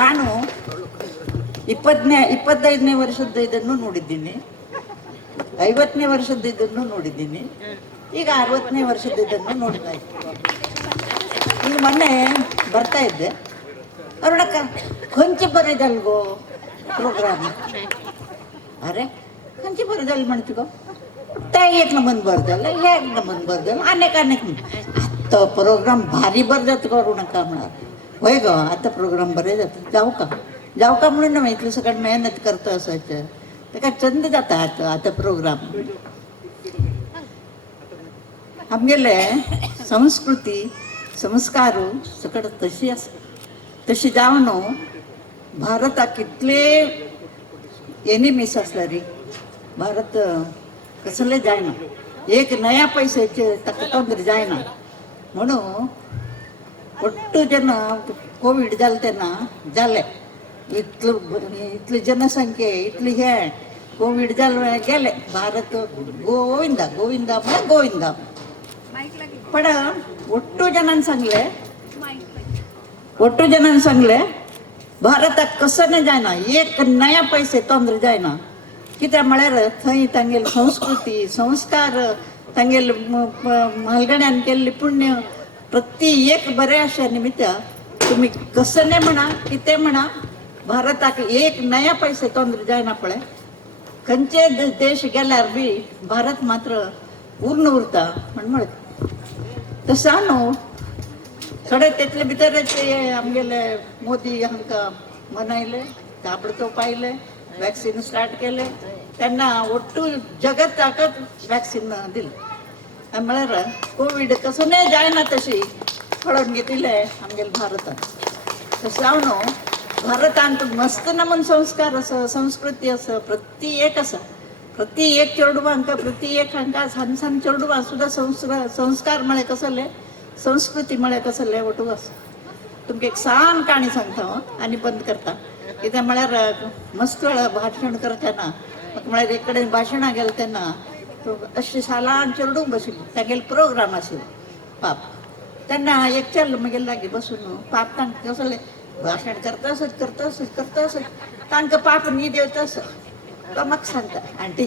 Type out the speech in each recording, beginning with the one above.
ನಾನು 25ನೇ ವರ್ಷದ ಇದನ್ನು ನೋಡಿದ್ದೀನಿ, 50ನೇ ವರ್ಷದ ಇದನ್ನು ನೋಡಿದ್ದೀನಿ, ಈಗ 60ನೇ ವರ್ಷದ ಇದನ್ನು ನೋಡ್ತಾ ಇದ್ದೀನಿ. ಈಗ ಮೊನ್ನೆ ಬರ್ತಾ ಇದ್ದೆ, ಅರುಣಕ್ಕ ಕೊಂಚ ಬರೋದಲ್ಗೋ ಪ್ರೋಗ್ರಾಮ್. ಅರೆ ಕೊಂಚ ಬರೋದಲ್ ಮಾಡ್ತಿಗೋ एक नंबर बरदल एक नंबर बरदल अनेक आता प्रोग्राम भारी बरदत करू नका म्हणा. होय ग आता प्रोग्राम बरे जातात, जाऊ का म्हणून ना इथलं सगळं मेहनत करतं असायचं ते काय चंद जाता आता प्रोग्राम. आमगेले संस्कृती संस्कारू सगळं तशी जावन भारता कितले एनिमीस असला री भारत कसले जायना, एक नया पैशाचे तंत्र जायना म्हणून ಒಟ್ಟು ಜನ ಕೋವಿಡ್ जालतेना जाले इतली जनसंख्ये इतली हे कोविड जाले गेले भारत गोविंदा गोविंदा म्हणजे गोविंदा. पण ಒಟ್ಟು जनान सांगले भारताक कसं नाही जायना, एक नया पैसे तंत्र जायना. कित्या म्हळ्यार थंय तांगेली संस्कृती संस्कार तांगेली म्हालगड्यान केल्ली पुण्य प्रति एक बरे अशा निमित्त तुम्ही कसं नाही म्हणा कितें म्हणा भारताक एक नया पैसे तंत्र जायना. पळय खंयचे देश गेल्यार बी भारत मात्र उर्ण उरता म्हण तसं न्हू. थोडे तितले भितरचे आमगेले मोदी हांकां मनयले, ताबडतोब पायले, वॅक्सिन स्टार्ट केले, त्यांना ಒಟ್ಟು जगताकच वॅक्सिन दिली. म्हळ्यार कोविड कसं नाही जायना तशी पळोवन घेतिले आमगेले भारतान. तसं हांव न्हू भारतांत मस्त नमून संस्कार आसा, संस्कृती आसा, प्रति एक आसा. प्रति एक चेडवांक प्रति एक हांकां सान सान चेडवां सुद्दां संस्कार म्हळ्यार कसले, संस्कृती म्हळ्यार कसले ಒಟ್ಟು आसा. तुमकां एक सान काणी सांगता आनी बंद करता. कित्याक म्हळ्यार मस्त वेळा भाशण करतना म्हाका म्हळ्यार एक कडेन भाशणां गेले तेन्ना अशें सालान चेडूंक बशिल्ली, तागेले प्रोग्राम आशिल्लो पाप. तेन्ना एक चेल्लो म्हगेले लागीं बसून पाप तांकां कसलें भाशण करता आसत तांकां पाप न्ही देवता आसत. तो म्हाका सांगता, आंटी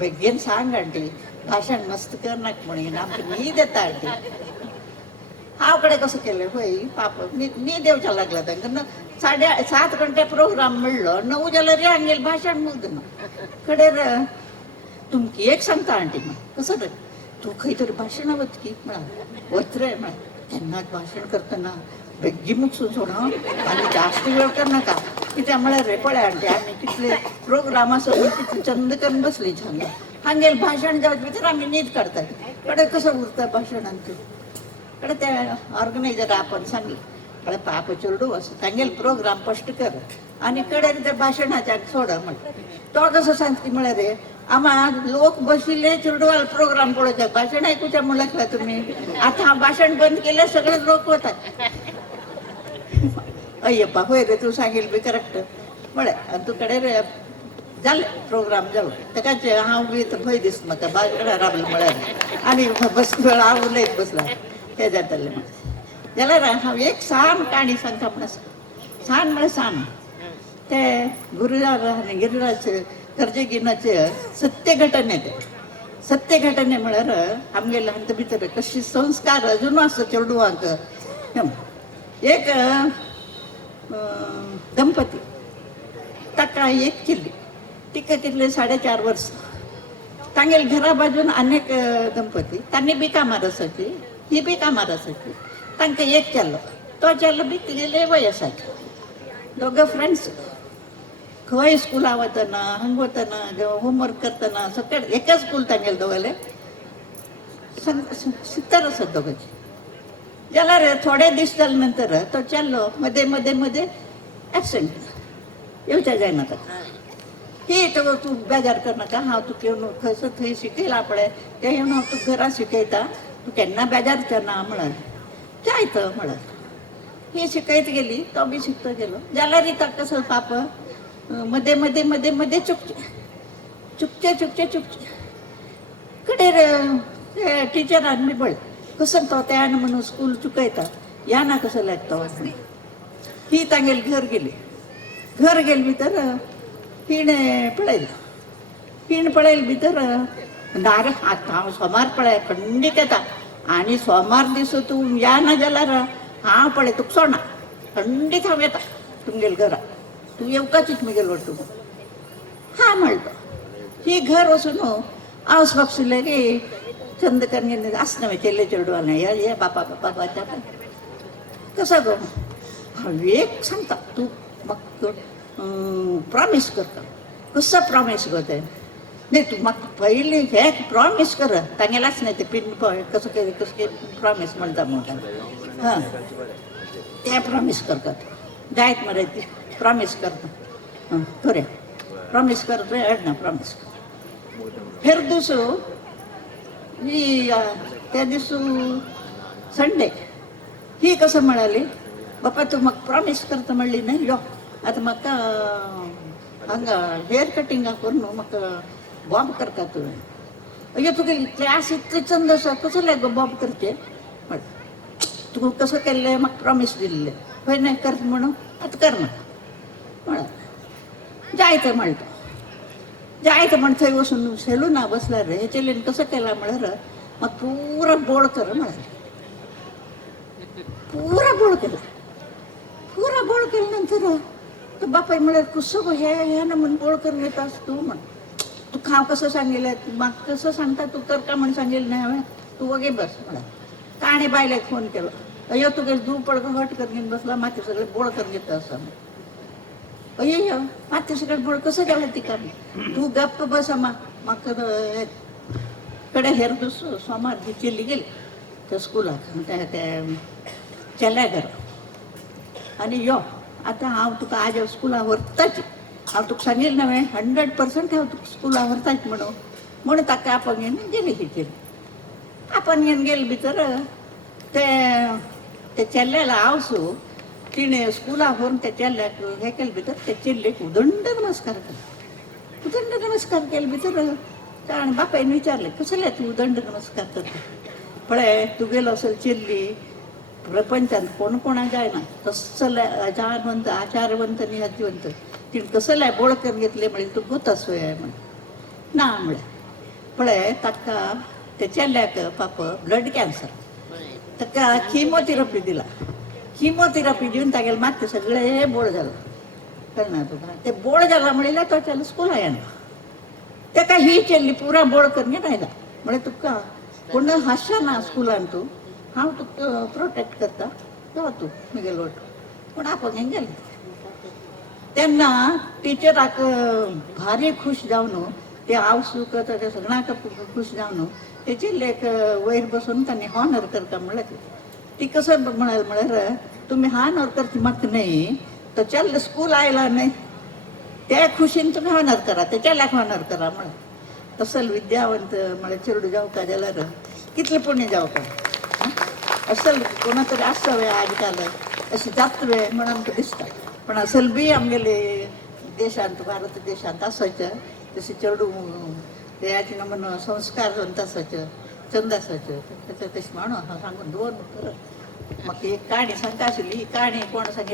बेगीन सांग आंटी भाशण मस्त कर नाका म्हणून आमकां न्ही देता आंटी. हांव कडेन कसं केलें पळय पाप न्ही देवच्या लागला तांकां. 7:30 घंटे प्रोग्राम म्हणलो 9 जाल्यार हांगेलें भाशण मुग्दना कडेन तुमकी एक सांगता आंटी कसं रे तूं खंय तरी भाशणां वतकी म्हळ्यार वच रे म्हळ्यार केन्नाच भाशण करतना बेगीन मुगसून सोड आनी जास्त वेळ करनाका. कित्याक म्हळ्यार रे पळय आंटी आमी कितले प्रोग्राम आसा कितले चंद करून बसली छान हांगेलें भाशण जावचे भितर आमी न्हीद काडटात. कडेन कसं उरता भाशणान तूं कडेन ते ऑर्गनायझर आपण सांगलें म्हळ्यार पाप चेडू असो तांगेले प्रोग्राम फस्ट कर आनी कडेन ते भाशणाच्या सोड म्हण. तो कसो सांगता म्हळ्यार रे आमा लोक बशिल्ले चेडवाल प्रोग्राम पळोवचे भाशण आयकुचें म्हणल्यार तुमी आतां हांव भाशण बंद केल्यार सगळे लोक वतात. अय्यप्पा होय रे तूं सांगिल्लें बी करेक्ट म्हळ्यार आनी तूं कडेन रे जालें प्रोग्राम जालो ताकाच हांव बी भंय दिसता म्हाका बाजकडे रावलें म्हळ्यार आनी बस वेळ हांव उलयत बसलां तें जातालें म्हाका. जाल्यार हांव एक सान काणी सांगता म्हण सान म्हळ्यार सान ते गुरुराज आनी गिरिराज कर्जेगिनाचे सत्य घटने ते सत्य घटने म्हळ्यार आमगेले हांचे भितर कशी संस्कार अजून आसा चेडवांक. एक दंपती ताका एक केल्ली तिका कितले 4.5 वर्स तांगेले घरा बाजून अनेक दंपती तांणी बी कामार आसाची ही बी कामार आसाची तांकां एक केल्लो तो चेल्लो बी तिगेले वयसाचे दोगां फ्रेंड्स खंय स्कुला वतना हांगा वतना होमवर्क करतना सगळे एकाच स्कूल तांगेले दोगाले सित्तर आसात दोगांची. जाल्यार थोडे दीस जाले नंतर तो चेल्लो मदें मदें मदें एबसेंट येवचें जायना ताका. ही तो तूं बेजार करनाका हांव तुका येवन खंयसर थंय शिकयलां पळय तें येवन हांव तुका घरा शिकयता तूं केन्ना बेजारचें ना म्हळ्यार जायत म्हळ्यार. ही शिकयत गेली तो बी शिकतो गेलो. जाल्यार ताका कसो पाप मदें मदें मदें मदें चुकचे कडेन टिचरान बी पळय कसो तो त्यान म्हणून स्कूल चुकयता या ना कसो लागतो. ही तांगेल घर गेली भितर पिणे पळेल भितर नार हांव सोमार पळय खंडीत येता आनी सोमार दिस तूं या ना जाल्यार हांव पळय तुका सोडना खंडीत हांव येता तुमगेल घरा तूं येवकाचीच मुगेल वाटू हा म्हणलो ही घर वचून हांव वचपाक सुरलें की चंद्रकांत आसना चेल्ले चेडवान ये बापा कसो गो हांव एक सांगता तूं म्हाका प्रॉमीस करता कसो प्रॉमीस गो तें नाही तू म्हाका पयलीं हे प्रॉमीस कर तांगेलाच नाही ते पिन कसं प्रॉमीस म्हणटा म्हणटा हां ते प्रॉमीस करतात जायत मरे ती प्रॉमीस करता हां खरें प्रॉमीस करता हेडना प्रॉमीस हेर दीस ही त्या दीस संडे ही कसं म्हणाली बापा तू म्हाका प्रॉमीस करता म्हणली न्ही यो आतां म्हाका हांगा हेअर कटिंगा करून म्हाका बॉब करता तुवें अयो तुगे क्लास इतले चंद आसा कसो गो बॉब करचें म्हण तुका कसं केल्लें म्हाका प्रॉमीस दिल्लें पळय न्ही कर म्हणून आतां कर म्हाका म्हण जायतें म्हणटा जायतें म्हण थंय वचून सेलुना बसल्यार हे चेल्लेन कसो केला म्हळ्यार म्हाका पुरो बोळ कर म्हळ्यार पुरो बोळ केले नंतर तो बापाय म्हळ्यार कसो गो हे ना म्हण बोळ करून येतास तूं म्हण तुका हांव कसो सांगिल्लें म्हाका कसो सांगता तूं कर का म्हण सांगिल्लें न्ही हांवें तूं वगे बस म्हळ्यार ताणें बायलेक फोन केलो अयो तुगे धूव पडको हट कर घेवन बसला माती सगळें बोळ करून घेता आसा अयो माती सगळें बोळ कसो गेलो तिका तूं गप्प बस म्हाका कडेन हेर दीस सोमार ती चेल्ली गेली त्या स्कुलाक त्या चेल्या घरा आनी यो आतां हांव तुका आज स्कुलाक व्हरताच हांव तुका सांगिल्लें न्ही 100% हांव तुका स्कुलाक व्हरताच म्हणून ताका आपोवन घेवन गेली ही चेली आपोवन घेवन गेले भितर ते चेल्ल्याला आवसू तिणें स्कुलाक व्हरून त्या चेल्ल्याक हें केले भितर ते चेल्लेक उदंड नमस्कार केले भितर ताणें बापायन विचारलें कसले तूं उदंड नमस्कार करता पळय तुगेलो असल चेल्ली प्रपंचांत कोणा जायना कसले आचारवंत नियतीवंत तिणें कसले बोळकर घेतले म्हणजे तूं गुता सोय म्हण ना म्हळ्यार पळय ताका ते चेल्ल्याक पाप ब्लड कॅन्सर ताका किमोथेरपी दिला किमोथेरपी दिवन तागेले मात्शे सगळें बोळ जाला कळना तुका ते बोळ जाला म्हणल्यार तो चेलो स्कुला येना ताका ही चेल्ली पुरा बोळ करून घेवन आयला म्हळ्यार तुका कोण हासना स्कुलान तूं हांव तुका प्रोटेक्ट करता यो तूं मुगेल वट पूण आपोवन घेवन गेलें तेन्ना टिचराक भारी खुश जावन ते आवसूक ते सगळ्यांक खुश जावन ते चेल्लेक वयर बसून तांणी हॉनर करता म्हळ्यार ती कसो म्हळ्यार तुमी हॉनर करची म्हाका न्ही तो चेल्लो स्कूल आयला न्ही ते खुशीन तुमी हॉनर करा ते चेल्ल्याक हॉनर करा म्हळ्यार असल विद्यावंत म्हळ्यार चेडूं जावपा जाल्यार कितलें पुण्य जावपा असल कोणा तरी आसतावे आज काल अशें जातवे म्हण आमकां दिसता पण असल बी आमगेले देशांत भारत देशांत आसाचे तशें चेडूं तेची नमून संस्कारवंत आसाचे चंद आसाचे तशें म्हणून हांव सांगून दवर म्हाका एक काणी सांगता आशिल्ली ही काणी कोण सांगितली